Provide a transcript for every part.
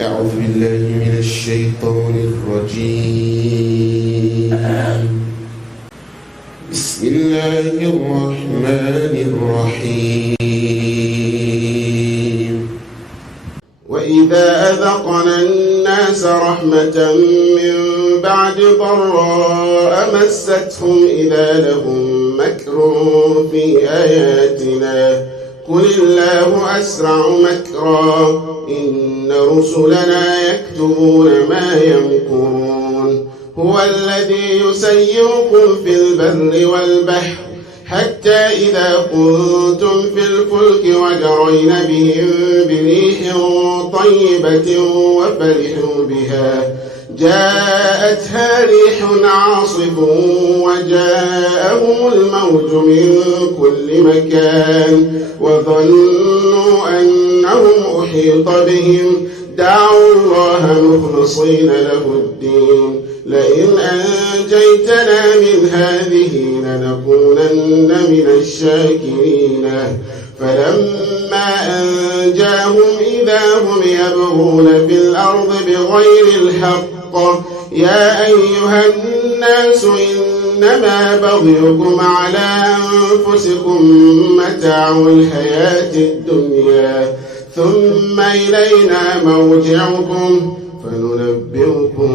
أعوذ بالله من الشيطان الرجيم. بسم الله الرحمن الرحيم. وإذا أذقنا الناس رحمة من بعد ضراء مستهم إذا لهم مكر في آياتنا قل الله أسرع مكرا إن رسلنا يكتبون ما يمكرون هو الذي يسيركم في البر والبحر حتى إذا كنتم في الفلك وجرين بهم بريح طيبة وفرحوا بها جاءتها ريح عاصف وجاءهم الموج من كل مكان وظنوا أنهم أحيط بهم دعوا الله مخلصين له الدين لئن أنجيتنا من هذه لنكونن من الشاكرين فلما أنجاهم إذا هم يبغون في الأرض بغير الحق يا أيها الناس إنما بغيكم على أنفسكم متاع الحياة الدنيا ثم إلينا مرجعكم فننبئكم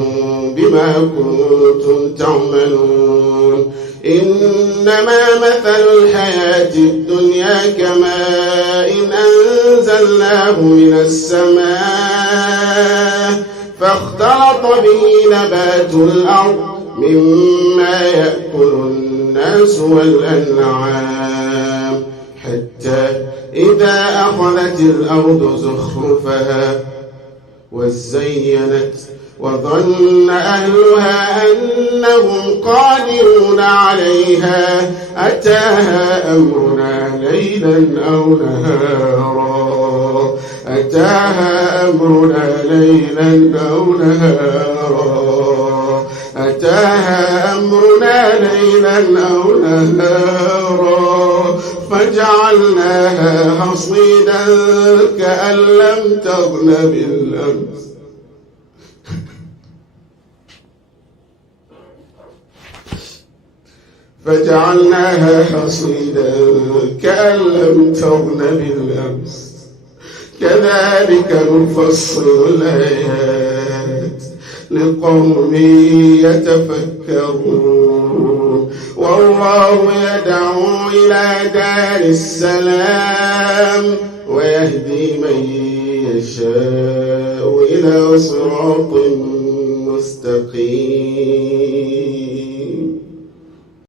بما كنتم تعملون إنما مثل الحياة الدنيا كماء أنزلناه من السماء فاختلط به نبات الأرض مما يأكل الناس والأنعام حتى إذا أخذت الأرض زخرفها وزينت وظن أهلها أنهم قادرون عليها أتاها أمرنا ليلا أو نهارا أتاها أمرنا ليلا أو نهارا أتاها أمرنا ليلا أو نهارا فجعلناها حصيدا كأن لم تغن بالأمس فجعلناها حصيدا كأن لم تغن بالأمس كذلك نفصل الآيات لقوم يتفكرون والله يدعو إلى دار السلام ويهدي من يشاء إلى صراط مستقيم.